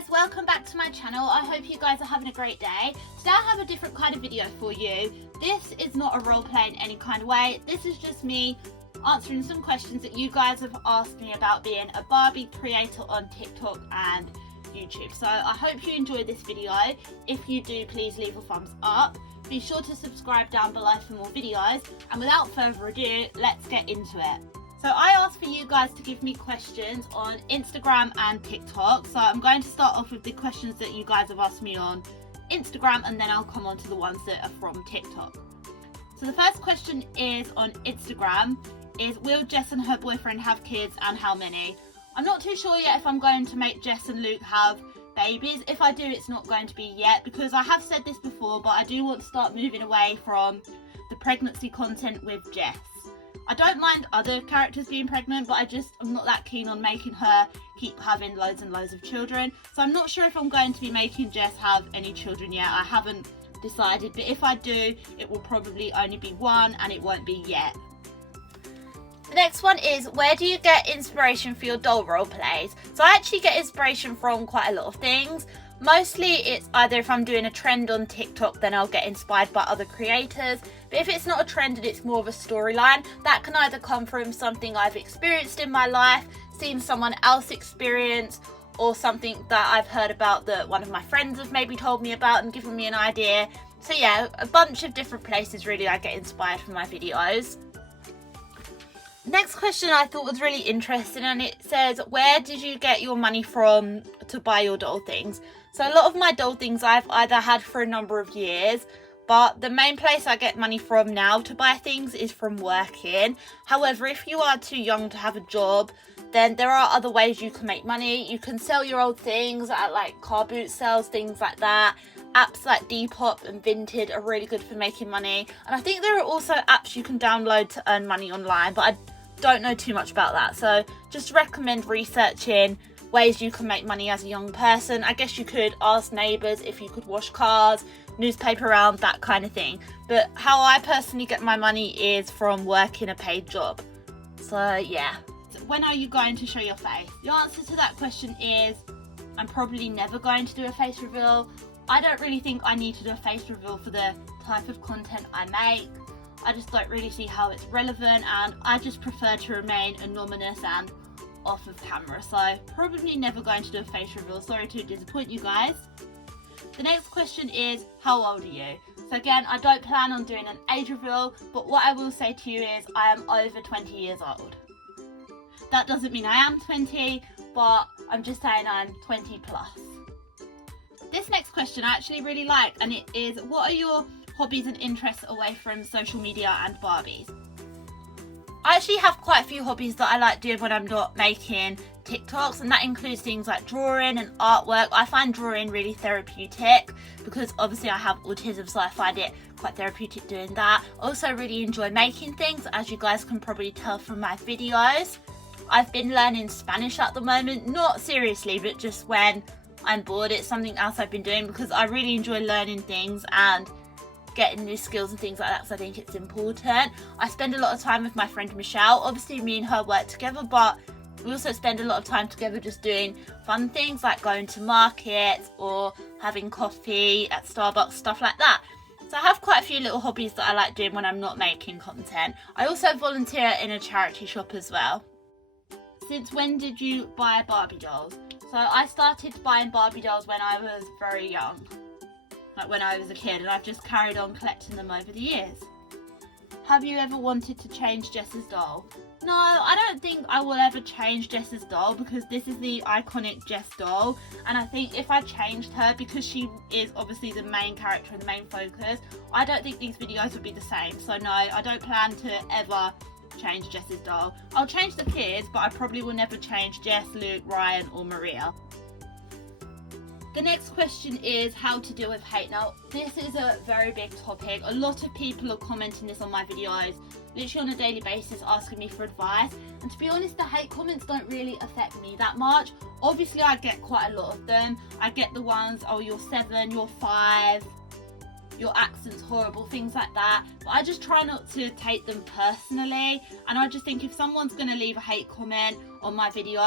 guys, welcome back to my channel. I hope you guys are having a great day. Today I have a different kind of video for you. This is not a role play in any kind of way. This is just me answering some questions that you guys have asked me about being a Barbie creator on TikTok and YouTube. So I hope you enjoy this video. If you do, please leave a thumbs up. Be sure to subscribe down below for more videos. And without further ado, let's get into it. So I asked for you guys to give me questions on Instagram and TikTok. So I'm going to start off with the questions that you guys have asked me on Instagram, and then I'll come on to the ones that are from TikTok. So the first question is on Instagram, is will Jess and her boyfriend have kids and how many? I'm not too sure yet if I'm going to make Jess and Luke have babies. If I do, it's not going to be yet, because I have said this before, but I do want to start moving away from the pregnancy content with Jess. I don't mind other characters being pregnant, but I'm not that keen on making her keep having loads and loads of children. So I'm not sure if I'm going to be making Jess have any children yet. I haven't decided, but if I do, it will probably only be one and it won't be yet. The next one is, where do you get inspiration for your doll role plays? So I actually get inspiration from quite a lot of things. Mostly it's either if I'm doing a trend on TikTok, then I'll get inspired by other creators. But if it's not a trend and it's more of a storyline, that can either come from something I've experienced in my life, seen someone else experience, or something that I've heard about that one of my friends have maybe told me about and given me an idea. So yeah, a bunch of different places really I get inspired for my videos. Next question I thought was really interesting, and it says, where did you get your money from to buy your doll things? So a lot of my doll things I've either had for a number of years, but the main place I get money from now to buy things is from working. However, if you are too young to have a job, then there are other ways you can make money. You can sell your old things at like car boot sales, things like that. Apps like Depop and Vinted are really good for making money. And I think there are also apps you can download to earn money online, but I don't know too much about that. So just recommend researching ways you can make money as a young person. I guess you could ask neighbours if you could wash cars, newspaper round, that kind of thing. But how I personally get my money is from working a paid job. So yeah. When are you going to show your face? The answer to that question is, I'm probably never going to do a face reveal. I don't really think I need to do a face reveal for the type of content I make. I just don't really see how it's relevant, and I just prefer to remain anonymous and off of camera. So probably never going to do a face reveal. Sorry to disappoint you guys. The next question is, how old are you? So again, I don't plan on doing an age reveal, but what I will say to you is I am over 20 years old. That doesn't mean I am 20, but I'm just saying I'm 20 plus. This next question I actually really like, and it is, what are your hobbies and interests away from social media and Barbies? I actually have quite a few hobbies that I like doing when I'm not making TikToks, and that includes things like drawing and artwork. I find drawing really therapeutic because obviously I have autism, so I find it quite therapeutic doing that. Also really enjoy making things, as you guys can probably tell from my videos. I've been learning Spanish at the moment, not seriously, but just when I'm bored. It's something else I've been doing because I really enjoy learning things and getting new skills and things like that, so I think it's important. I spend a lot of time with my friend Michelle. Obviously me and her work together, but we also spend a lot of time together just doing fun things like going to markets or having coffee at Starbucks, stuff like that. So I have quite a few little hobbies that I like doing when I'm not making content. I also volunteer in a charity shop as well. Since when did you buy Barbie dolls? So I started buying Barbie dolls when I was very young. Like when I was a kid, and I've just carried on collecting them over the years. Have you ever wanted to change Jess's doll? No, I don't think I will ever change Jess's doll, because this is the iconic Jess doll, and I think if I changed her, because she is obviously the main character and the main focus, I don't think these videos would be the same. So no, I don't plan to ever change Jess's doll. I'll change the kids, but I probably will never change Jess, Luke, Ryan or Maria. The next question is how to deal with hate. Now, this is a very big topic. A lot of people are commenting this on my videos, literally on a daily basis, asking me for advice. And to be honest, the hate comments don't really affect me that much. Obviously, I get quite a lot of them. I get the ones, oh, you're 7, you're 5, your accent's horrible, things like that. But I just try not to take them personally. And I just think if someone's going to leave a hate comment on my video,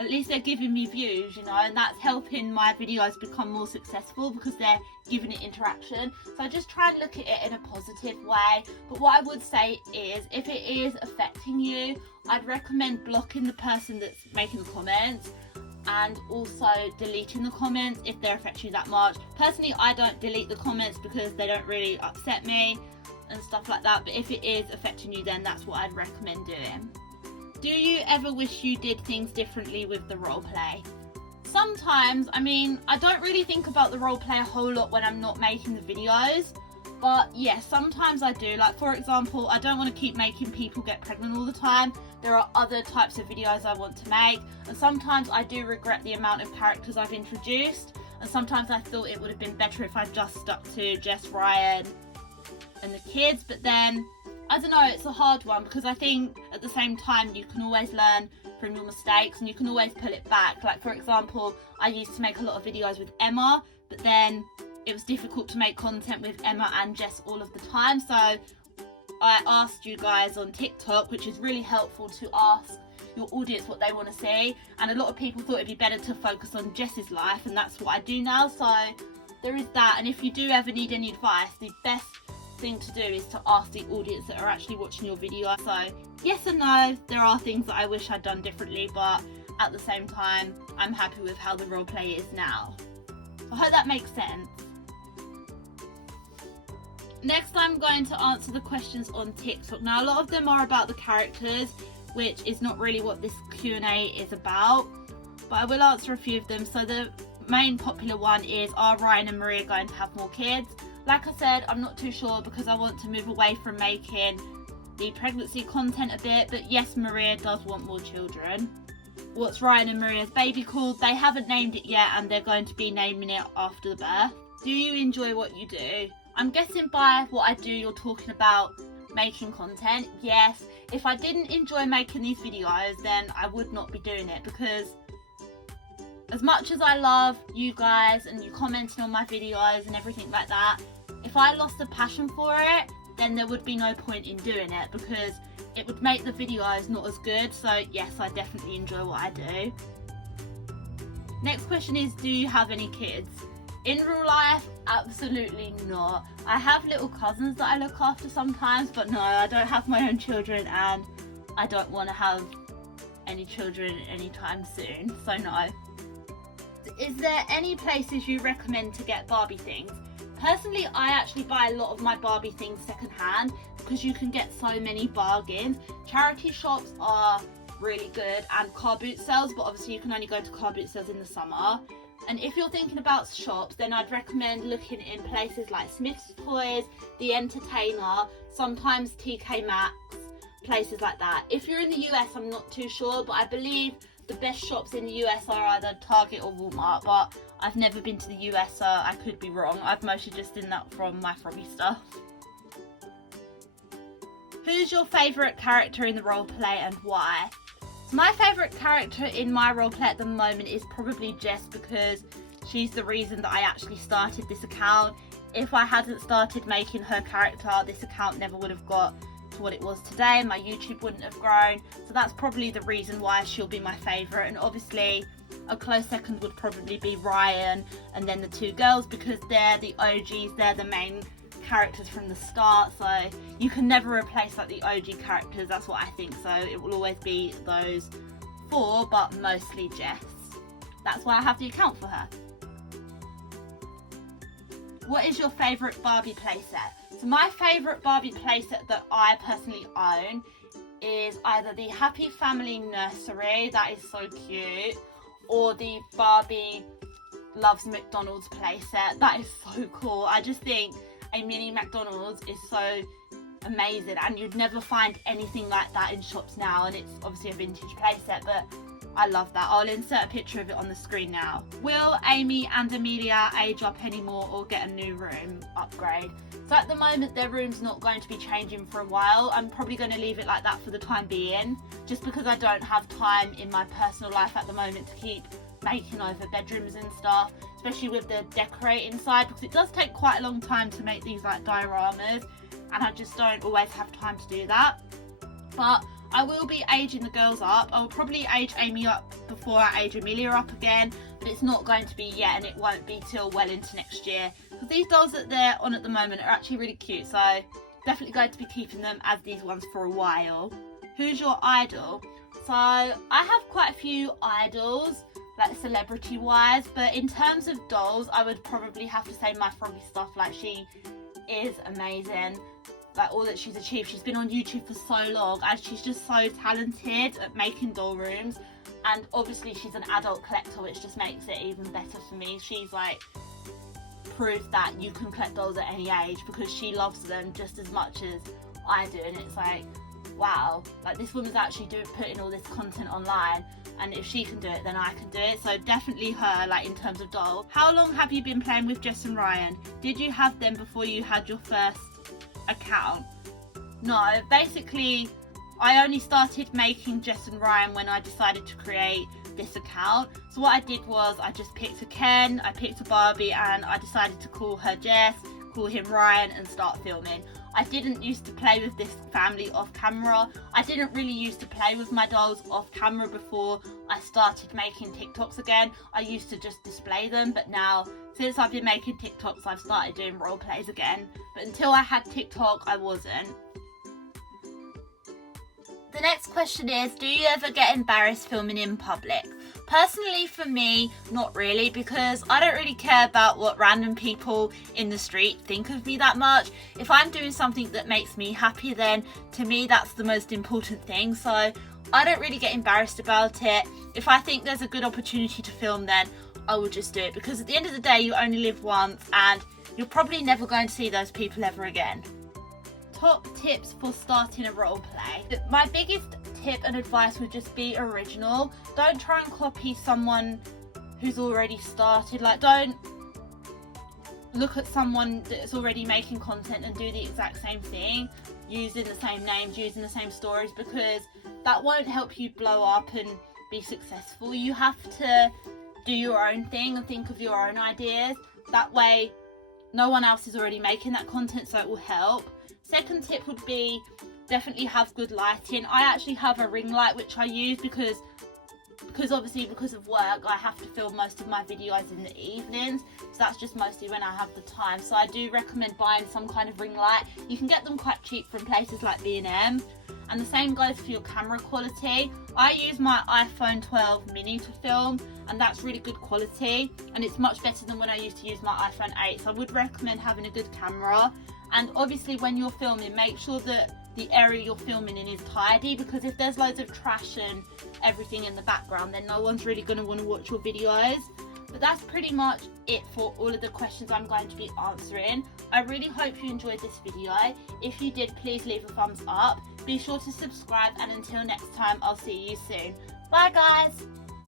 at least they're giving me views, you know, and that's helping my videos become more successful because they're giving it interaction. So I just try and look at it in a positive way. But what I would say is, if it is affecting you, I'd recommend blocking the person that's making the comments and also deleting the comments if they're affecting you that much. Personally, I don't delete the comments because they don't really upset me and stuff like that. But if it is affecting you, then that's what I'd recommend doing. Do you ever wish you did things differently with the roleplay? Sometimes, I mean, I don't really think about the roleplay a whole lot when I'm not making the videos, but yes, sometimes I do. Like, for example, I don't want to keep making people get pregnant all the time. There are other types of videos I want to make, and sometimes I do regret the amount of characters I've introduced, and sometimes I thought it would have been better if I just stuck to Jess, Ryan and the kids. But then I don't know, it's a hard one because I think at the same time you can always learn from your mistakes and you can always pull it back. Like, for example, I used to make a lot of videos with Emma, but then it was difficult to make content with Emma and Jess all of the time. So I asked you guys on TikTok, which is really helpful to ask your audience what they want to see, and a lot of people thought it'd be better to focus on Jess's life, and that's what I do now. So there is that. And if you do ever need any advice, the best thing to do is to ask the audience that are actually watching your video. So yes and no, there are things that I wish I'd done differently, but at the same time I'm happy with how the roleplay is now. So I hope that makes sense. Next, I'm going to answer the questions on TikTok. Now, a lot of them are about the characters, which is not really what this Q&A is about, but I will answer a few of them. So the main popular one is, are Ryan and Maria going to have more kids? Like I said, I'm not too sure because I want to move away from making the pregnancy content a bit, but yes, Maria does want more children. What's Ryan and Maria's baby called? They haven't named it yet, and they're going to be naming it after the birth. Do you enjoy what you do? I'm guessing by what I do you're talking about making content. Yes, if I didn't enjoy making these videos, then I would not be doing it, because as much as I love you guys and you commenting on my videos and everything like that, if I lost a passion for it, then there would be no point in doing it because it would make the videos not as good. So yes, I definitely enjoy what I do. Next question is, do you have any kids? In real life, absolutely not. I have little cousins that I look after sometimes, but no, I don't have my own children, and I don't want to have any children anytime soon, so no. Is there any places you recommend to get Barbie things? Personally, I actually buy a lot of my Barbie things secondhand because you can get so many bargains. Charity shops are really good, and car boot sales, but obviously you can only go to car boot sales in the summer. And if you're thinking about shops, then I'd recommend looking in places like Smith's Toys, The Entertainer, sometimes TK Maxx, places like that. If you're in the US, I'm not too sure, but I believe the best shops in the US are either Target or Walmart, but I've never been to the US, so I could be wrong. I've mostly just seen that from my Froggy stuff. Who's your favourite character in the roleplay and why? So my favourite character in my roleplay at the moment is probably Jess, because she's the reason that I actually started this account. If I hadn't started making her character, this account never would have got to what it was today, and my YouTube wouldn't have grown. So that's probably the reason why she'll be my favourite. And obviously a close second would probably be Ryan, and then the two girls, because they're the OGs, they're the main characters from the start, so you can never replace like the OG characters, that's what I think. So it will always be those four, but mostly Jess. That's why I have the account for her. What is your favourite Barbie playset? So my favourite Barbie playset that I personally own is either the Happy Family Nursery, that is so cute, or the Barbie Loves McDonald's playset. That is so cool. I just think a mini McDonald's is so amazing, and you'd never find anything like that in shops now, and it's obviously a vintage playset, but I love that. I'll insert a picture of it on the screen now. Will Amy and Amelia age up anymore or get a new room upgrade? So at the moment their room's not going to be changing for a while. I'm probably going to leave it like that for the time being, just because I don't have time in my personal life at the moment to keep making over bedrooms and stuff, especially with the decorating side, because it does take quite a long time to make these like dioramas, and I just don't always have time to do that. But I will be aging the girls up. I'll probably age Amy up before I age Amelia up again, but it's not going to be yet, and it won't be till well into next year. Because these dolls that they're on at the moment are actually really cute, so definitely going to be keeping them as these ones for a while. Who's your idol? So I have quite a few idols, like celebrity wise, but in terms of dolls, I would probably have to say my Froggy stuff. Like, she is amazing. Like, all that she's achieved. She's been on YouTube for so long, and she's just so talented at making doll rooms. And obviously she's an adult collector, which just makes it even better for me. She's like proof that you can collect dolls at any age, because she loves them just as much as I do. And it's like, wow, like this woman's actually putting all this content online, and if she can do it, then I can do it. So definitely her, like, in terms of dolls. How long have you been playing with Jess and Ryan? Did you have them before you had your first account? No, basically I only started making Jess and Ryan when I decided to create this account. So what I did was I just picked a Ken, I picked a Barbie, and I decided to call her Jess, call him Ryan, and start filming. I didn't used to play with this family off camera. I didn't really used to play with my dolls off camera before I started making TikToks again. I used to just display them, but now, since I've been making TikToks, I've started doing role plays again. But until I had TikTok, I wasn't. The next question is, do you ever get embarrassed filming in public? Personally, for me, not really, because I don't really care about what random people in the street think of me that much. If I'm doing something that makes me happy, then to me that's the most important thing. So I don't really get embarrassed about it. If I think there's a good opportunity to film, then I will just do it, because at the end of the day you only live once, and you're probably never going to see those people ever again. Top tips for starting a role play. My biggest tip and advice would just be original. Don't try and copy someone who's already started. Like, don't look at someone that's already making content and do the exact same thing, using the same names, using the same stories, because that won't help you blow up and be successful. You have to do your own thing and think of your own ideas. That way no one else is already making that content, so it will help. Second tip would be definitely have good lighting. I actually have a ring light which I use because obviously because of work I have to film most of my videos in the evenings, so that's just mostly when I have the time. So I do recommend buying some kind of ring light. You can get them quite cheap from places like B&M, and the same goes for your camera quality. I use my iPhone 12 mini to film, and that's really good quality, and it's much better than when I used to use my iPhone 8. So I would recommend having a good camera. And obviously when you're filming, make sure that the area you're filming in is tidy, because if there's loads of trash and everything in the background, then no one's really going to want to watch your videos. But that's pretty much it for all of the questions I'm going to be answering. I really hope you enjoyed this video. If you did, please leave a thumbs up. Be sure to subscribe, and until next time, I'll see you soon. Bye guys!